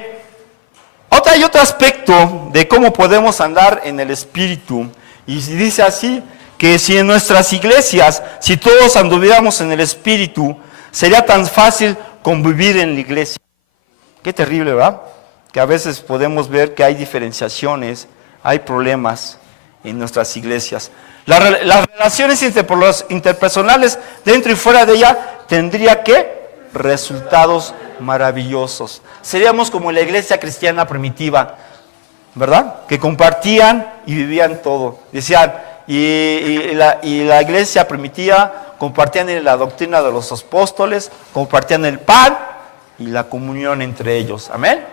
Hay otro aspecto de cómo podemos andar en el Espíritu. Y dice así, que si en nuestras iglesias, si todos anduviéramos en el Espíritu, sería tan fácil convivir en la iglesia. Qué terrible, ¿verdad? Que a veces podemos ver que hay diferenciaciones, hay problemas en nuestras iglesias. Las relaciones interpersonales dentro y fuera de ella tendría que resultados maravillosos. Seríamos como la iglesia cristiana primitiva, ¿verdad? Que compartían y vivían todo. Decían, y la iglesia primitiva compartían en la doctrina de los apóstoles, compartían el pan y la comunión entre ellos. Amén.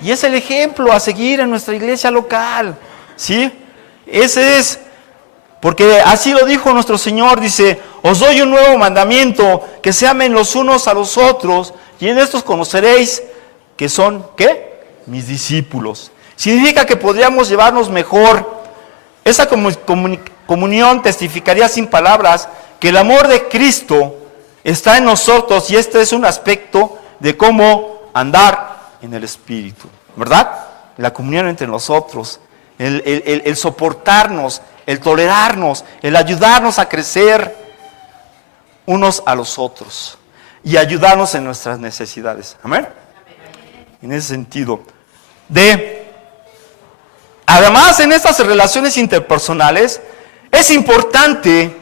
Y es el ejemplo a seguir en nuestra iglesia local, ¿sí? Ese es, porque así lo dijo nuestro Señor, dice, os doy un nuevo mandamiento, que se amen los unos a los otros, y en estos conoceréis que son, ¿qué? Mis discípulos. Significa que podríamos llevarnos mejor. Esa comunión testificaría sin palabras que el amor de Cristo está en nosotros, y este es un aspecto de cómo andar en el Espíritu, ¿verdad? La comunión entre nosotros, el soportarnos, el tolerarnos, el ayudarnos a crecer unos a los otros y ayudarnos en nuestras necesidades. ¿Amén? En ese sentido. Además, en estas relaciones interpersonales, es importante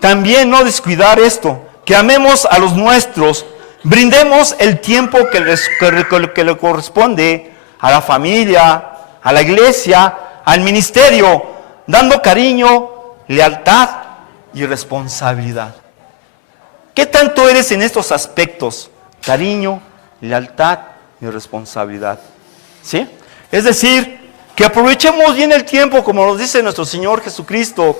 también no descuidar esto, que amemos a los nuestros, brindemos el tiempo que le corresponde a la familia, a la iglesia, al ministerio, dando cariño, lealtad y responsabilidad. ¿Qué tanto eres en estos aspectos? Cariño, lealtad y responsabilidad. ¿Sí? Es decir, que aprovechemos bien el tiempo, como nos dice nuestro Señor Jesucristo,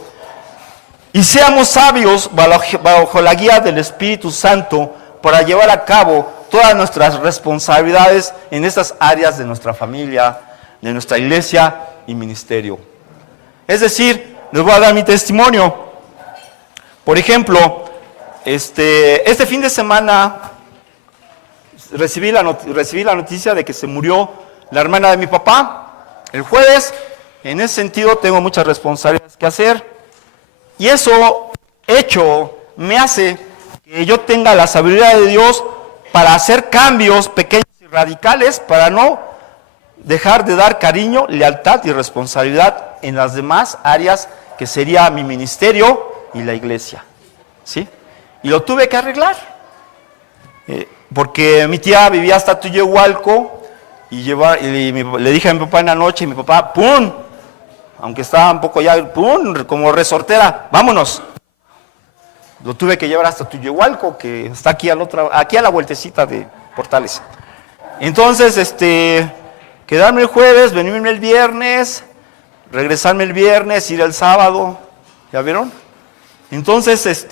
y seamos sabios bajo la guía del Espíritu Santo para llevar a cabo todas nuestras responsabilidades en estas áreas de nuestra familia, de nuestra iglesia y ministerio. Es decir, les voy a dar mi testimonio. Por ejemplo, este fin de semana recibí la noticia de que se murió la hermana de mi papá. El jueves, en ese sentido, tengo muchas responsabilidades que hacer. Y eso hecho me hace que yo tenga la sabiduría de Dios para hacer cambios pequeños y radicales, para no dejar de dar cariño, lealtad y responsabilidad en las demás áreas que sería mi ministerio y la iglesia. ¿Sí? Y lo tuve que arreglar. Porque mi tía vivía hasta Tuyehualco y le dije a mi papá en la noche, y mi papá, ¡pum! Aunque estaba un poco ya, ¡pum!, como resortera, vámonos. Lo tuve que llevar hasta Tuyehualco, que está aquí aquí a la vueltecita de Portales. Entonces, quedarme el jueves, venirme el viernes, regresarme el viernes, ir el sábado, ¿ya vieron? Entonces,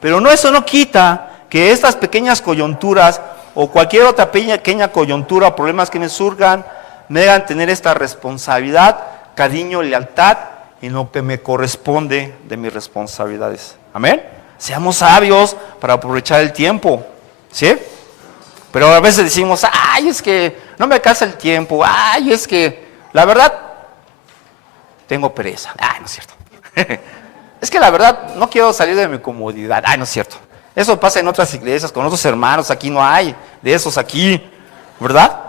pero no, eso no quita que estas pequeñas coyunturas o cualquier otra pequeña coyuntura, problemas que me surjan, me hagan tener esta responsabilidad, cariño, lealtad en lo que me corresponde de mis responsabilidades. Amén. Seamos sabios para aprovechar el tiempo, ¿sí? Pero a veces decimos, ay, es que no me alcanza el tiempo, ay, es que la verdad tengo pereza. Ay, no es cierto. Es que la verdad no quiero salir de mi comodidad. Ay, no es cierto. Eso pasa en otras iglesias, con otros hermanos, aquí no hay de esos aquí, ¿verdad?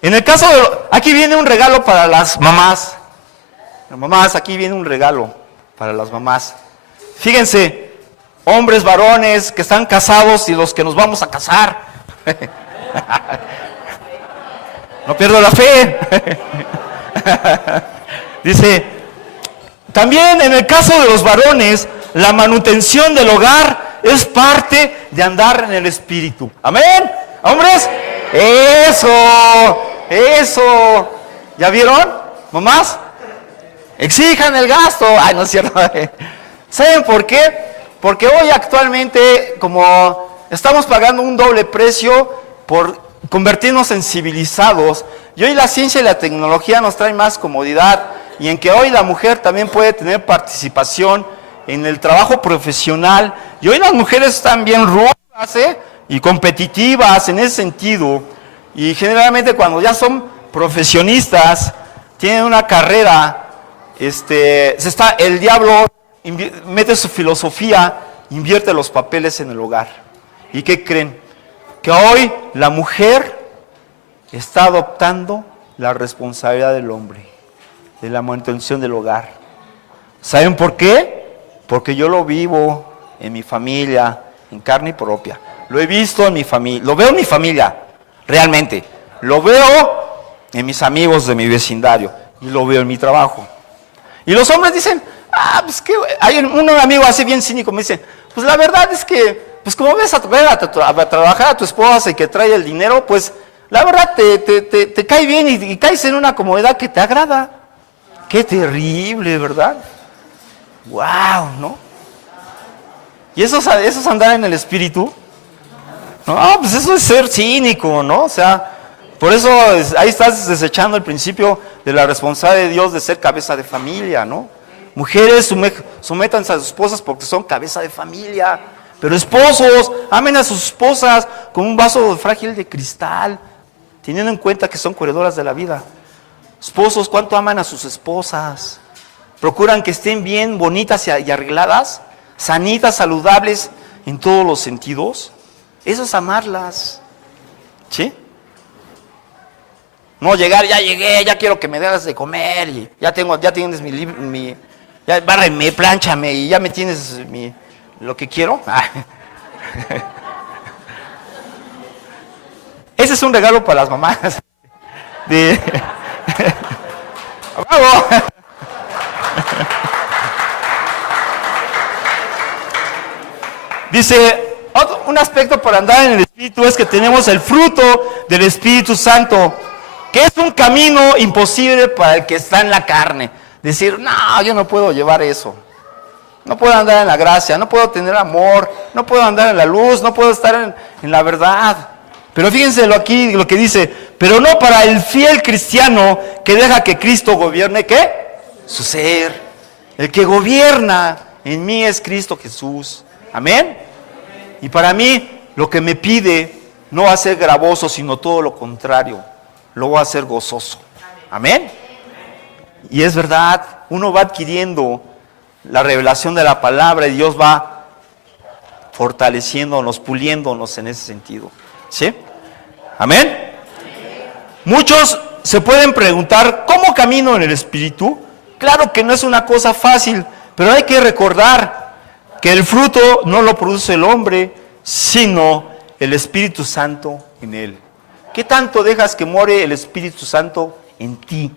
En el caso aquí viene un regalo para las mamás. Mamás, aquí viene un regalo para las mamás. Fíjense, hombres, varones que están casados y los que nos vamos a casar. No pierdo la fe. Dice, también en el caso de los varones, la manutención del hogar es parte de andar en el Espíritu. Amén. Hombres, eso. ¿Ya vieron? Mamás, exijan el gasto. Ay, no es cierto. ¿Saben por qué? Porque hoy actualmente, como estamos pagando un doble precio por convertirnos en civilizados. Y hoy la ciencia y la tecnología nos traen más comodidad, y en que hoy la mujer también puede tener participación en el trabajo profesional. Y hoy las mujeres están bien rudas, y competitivas en ese sentido. Y generalmente cuando ya son profesionistas, tienen una carrera, el diablo mete su filosofía, invierte los papeles en el hogar. ¿Y qué creen? Que hoy la mujer está adoptando la responsabilidad del hombre, de la manutención del hogar. ¿Saben por qué? Porque yo lo vivo en mi familia, en carne propia. Lo he visto en mi familia, lo veo en mi familia, realmente. Lo veo en mis amigos de mi vecindario y lo veo en mi trabajo. Y los hombres dicen, pues que hay un amigo así bien cínico, me dice, pues la verdad es que, pues como ves a trabajar a tu esposa y que trae el dinero, pues la verdad te cae bien y caes en una comodidad que te agrada. Qué terrible, ¿verdad? ¡Wow! ¿No? ¿Y eso es andar en el espíritu? No, pues eso es ser cínico, ¿no? O sea, por eso ahí estás desechando el principio de la responsabilidad de Dios de ser cabeza de familia, ¿no? Mujeres, sométanse a sus esposas porque son cabeza de familia. Pero esposos, amen a sus esposas con un vaso frágil de cristal, teniendo en cuenta que son corredoras de la vida. Esposos, ¿cuánto aman a sus esposas? Procuran que estén bien, bonitas y arregladas, sanitas, saludables en todos los sentidos. Eso es amarlas. ¿Sí? No llegar, ya llegué, ya quiero que me des de comer, y ya tienes ya bárreme, plánchame, y ya me tienes lo que quiero. Ese es un regalo para las mamás. ¡Bravo! Dice, un aspecto para andar en el Espíritu es que tenemos el fruto del Espíritu Santo, que es un camino imposible para el que está en la carne. Decir, no, yo no puedo llevar eso. No puedo andar en la gracia, no puedo tener amor, no puedo andar en la luz, no puedo estar en la verdad. Pero fíjense aquí lo que dice, pero no para el fiel cristiano que deja que Cristo gobierne, ¿qué? Su ser. El que gobierna en mí es Cristo Jesús. Amén. Y para mí lo que me pide no va a ser gravoso, sino todo lo contrario. Lo va a hacer gozoso. Amén. Y es verdad, uno va adquiriendo la revelación de la palabra y Dios va fortaleciéndonos, puliéndonos en ese sentido. ¿Sí? ¿Amén? Muchos se pueden preguntar, ¿cómo camino en el Espíritu? Claro que no es una cosa fácil, pero hay que recordar que el fruto no lo produce el hombre, sino el Espíritu Santo en él. ¿Qué tanto dejas que more el Espíritu Santo en ti?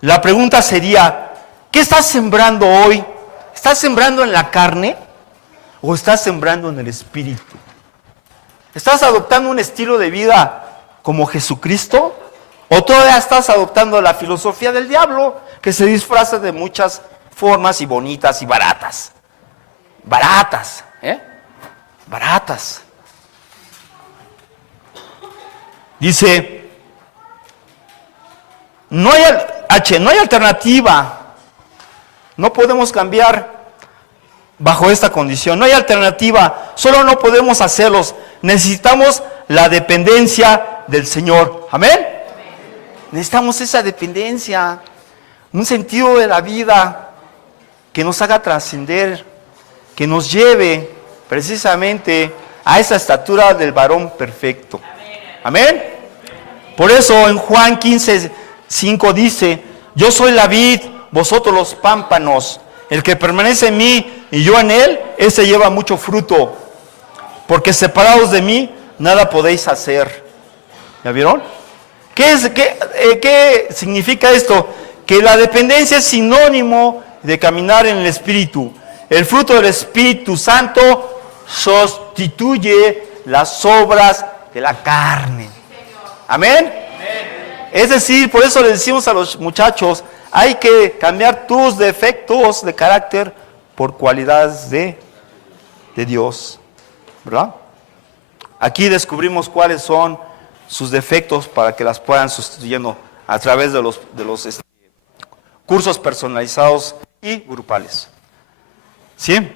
La pregunta sería, ¿qué estás sembrando hoy? ¿Estás sembrando en la carne o estás sembrando en el Espíritu? ¿Estás adoptando un estilo de vida como Jesucristo? ¿O todavía estás adoptando la filosofía del diablo que se disfraza de muchas formas y bonitas y baratas? Baratas, Baratas. Dice, no hay alternativa. No podemos cambiar bajo esta condición. No hay alternativa. Solo no podemos hacerlos. Necesitamos la dependencia del Señor. ¿Amén? Necesitamos esa dependencia. Un sentido de la vida que nos haga trascender, que nos lleve precisamente a esa estatura del varón perfecto. Amén. Por eso en Juan 15:5 dice, yo soy la vid, vosotros los pámpanos. El que permanece en mí y yo en él, ese lleva mucho fruto. Porque separados de mí, nada podéis hacer. ¿Ya vieron? ¿Qué significa esto? Que la dependencia es sinónimo de caminar en el Espíritu. El fruto del Espíritu Santo sustituye las obras de la carne. ¿Amén? Es decir, por eso le decimos a los muchachos, hay que cambiar tus defectos de carácter por cualidades de Dios. ¿Verdad? Aquí descubrimos cuáles son sus defectos para que las puedan sustituyendo a través de los cursos personalizados y grupales. ¿Sí?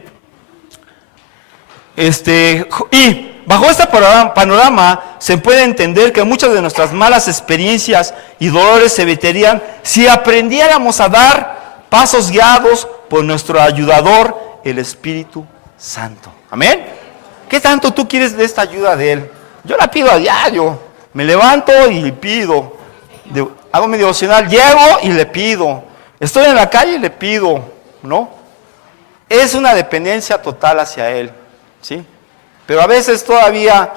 Y bajo este panorama se puede entender que muchas de nuestras malas experiencias y dolores se evitarían si aprendiéramos a dar pasos guiados por nuestro ayudador, el Espíritu Santo. ¿Amén? ¿Qué tanto tú quieres de esta ayuda de Él? Yo la pido a diario. Me levanto y le pido. Hago mi devocional, llego y le pido. Estoy en la calle y le pido, ¿no? Es una dependencia total hacia Él, ¿sí? Pero a veces todavía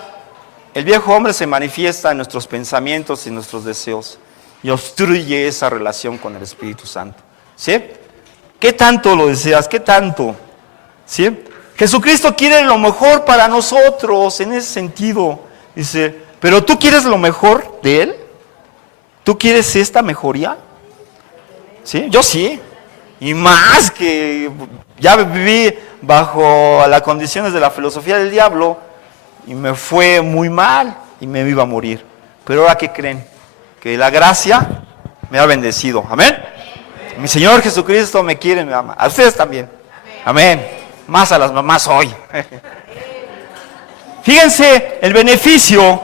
el viejo hombre se manifiesta en nuestros pensamientos y nuestros deseos y obstruye esa relación con el Espíritu Santo, ¿sí? ¿Qué tanto lo deseas? ¿Qué tanto? ¿Sí? Jesucristo quiere lo mejor para nosotros en ese sentido. Dice, ¿pero tú quieres lo mejor de Él? ¿Tú quieres esta mejoría? ¿Sí? Yo sí. Y más que ya viví bajo las condiciones de la filosofía del diablo y me fue muy mal y me iba a morir. Pero ahora, ¿qué creen? Que la gracia me ha bendecido. ¿Amén? Mi Señor Jesucristo me quiere, me ama. A ustedes también. Amén. Más a las mamás hoy. Fíjense el beneficio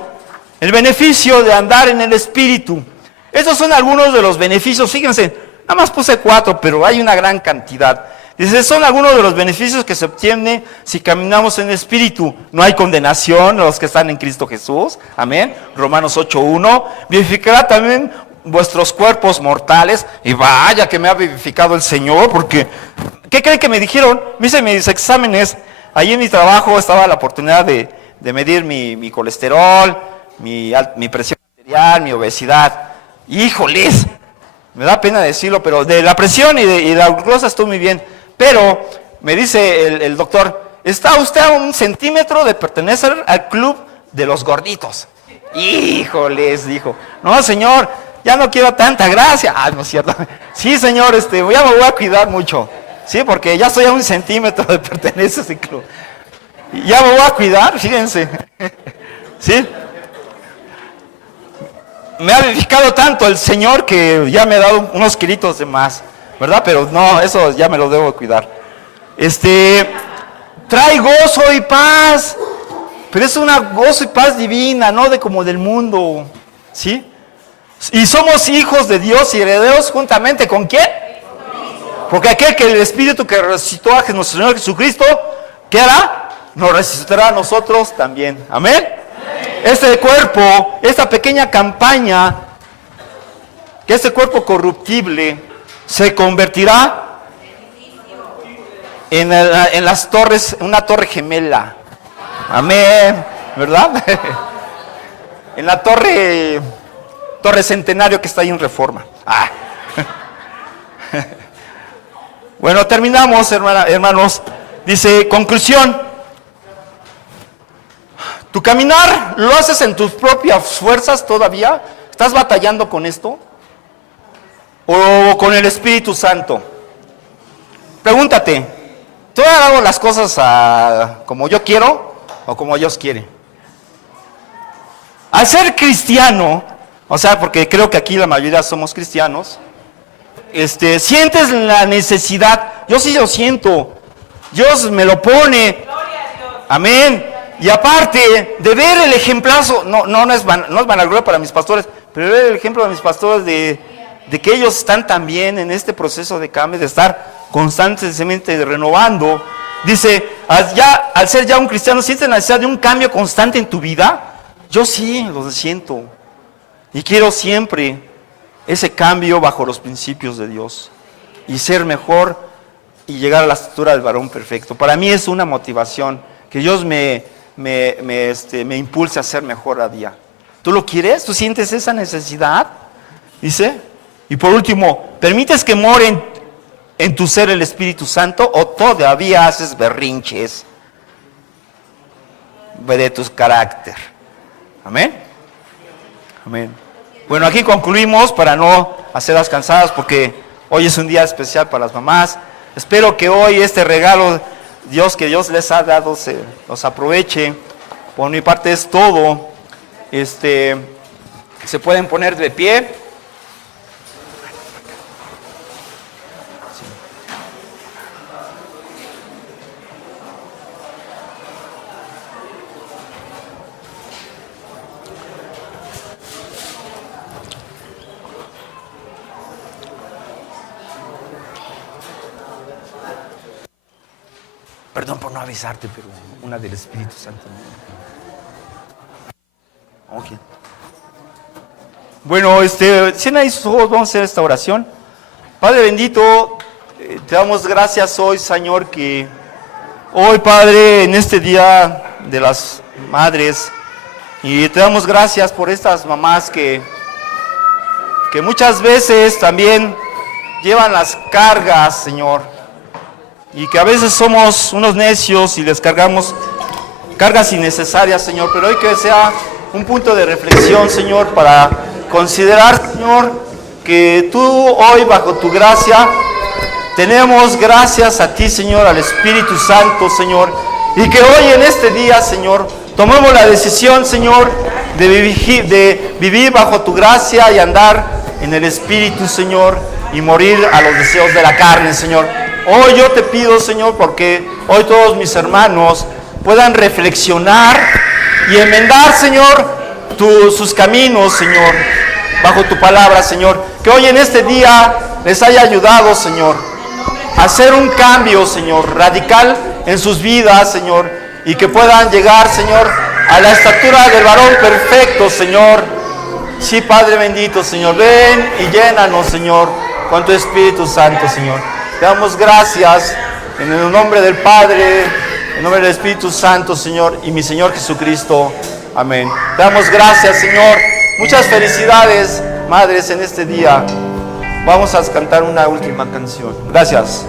de andar en el Espíritu. Estos son algunos de los beneficios. Fíjense, nada más puse 4, pero hay una gran cantidad. Dice, son algunos de los beneficios que se obtienen si caminamos en el Espíritu. No hay condenación a los que están en Cristo Jesús. Amén. Romanos 8:1. Vivificará también vuestros cuerpos mortales. Y vaya que me ha vivificado el Señor, porque ¿qué creen que me dijeron? Me hice mis exámenes. Ahí en mi trabajo estaba la oportunidad de medir mi colesterol, mi presión arterial, mi obesidad. ¡Híjoles! Me da pena decirlo, pero de la presión y de la glucosa estoy muy bien. Pero me dice el doctor, está usted a 1 centímetro de pertenecer al club de los gorditos. ¡Híjoles! Dijo. No, señor, ya no quiero tanta gracia. Ah, no es cierto. Sí, señor, ya me voy a cuidar mucho. Sí, porque ya estoy a 1 centímetro de pertenecer a ese club. Ya me voy a cuidar, fíjense. ¿Sí? Me ha vivificado tanto el Señor que ya me ha dado unos kilitos de más, ¿verdad? Pero no, eso ya me lo debo cuidar. Trae gozo y paz, pero es una gozo y paz divina, no como del mundo, ¿sí? Y somos hijos de Dios y herederos juntamente ¿con quién? Porque aquel que el Espíritu que resucitó a nuestro Señor Jesucristo, ¿qué hará? Nos resucitará a nosotros también. ¿Amén? Este cuerpo, esta pequeña campaña, que este cuerpo corruptible se convertirá en las torres, una torre gemela. Amén, ¿verdad? En la torre Centenario que está ahí en Reforma. Ah. Bueno, terminamos, hermanos. Dice, conclusión. ¿Tu caminar lo haces en tus propias fuerzas todavía? ¿Estás batallando con esto? ¿O con el Espíritu Santo? Pregúntate, ¿tú hago las cosas como yo quiero o como Dios quiere? Al ser cristiano, o sea, porque creo que aquí la mayoría somos cristianos, sientes la necesidad, yo sí lo siento, Dios me lo pone, amén. Y aparte de ver el ejemplazo, no es vanagloria para mis pastores, pero ver el ejemplo de mis pastores de que ellos están también en este proceso de cambio, de estar constantemente renovando. Dice, al ser ya un cristiano, ¿sientes la necesidad de un cambio constante en tu vida? Yo sí, lo siento. Y quiero siempre ese cambio bajo los principios de Dios. Y ser mejor y llegar a la estatura del varón perfecto. Para mí es una motivación que Dios me impulse a ser mejor a día. ¿Tú lo quieres? ¿Tú sientes esa necesidad? Dice. Y por último, ¿permites que more en tu ser el Espíritu Santo o todavía haces berrinches de tu carácter? Amén. Amén. Bueno, aquí concluimos para no hacerlas cansadas porque hoy es un día especial para las mamás. Espero que hoy este regalo que Dios les ha dado los aproveche Por mi parte es todo. Se pueden poner de pie. Perdón por no avisarte, pero una del Espíritu Santo. Ok. Bueno, cierren ahí sus ojos, vamos a hacer esta oración. Padre bendito, te damos gracias hoy, Señor, que hoy, Padre, en este día de las madres, y te damos gracias por estas mamás que muchas veces también llevan las cargas, Señor. Y que a veces somos unos necios y les cargamos cargas innecesarias, Señor. Pero hoy que sea un punto de reflexión, Señor, para considerar, Señor, que tú hoy bajo tu gracia tenemos gracias a ti, Señor, al Espíritu Santo, Señor. Y que hoy en este día, Señor, tomemos la decisión, Señor, de vivir bajo tu gracia y andar en el Espíritu, Señor, y morir a los deseos de la carne, Señor. Hoy yo te pido, Señor, porque hoy todos mis hermanos puedan reflexionar y enmendar, Señor, sus caminos, Señor, bajo tu palabra, Señor. Que hoy en este día les haya ayudado, Señor, a hacer un cambio, Señor, radical en sus vidas, Señor, y que puedan llegar, Señor, a la estatura del varón perfecto, Señor. Sí, Padre bendito, Señor, ven y llénanos, Señor, con tu Espíritu Santo, Señor. Te damos gracias en el nombre del Padre, en el nombre del Espíritu Santo, Señor, y mi Señor Jesucristo. Amén. Te damos gracias, Señor. Muchas felicidades, madres, en este día. Vamos a cantar una última canción. Gracias.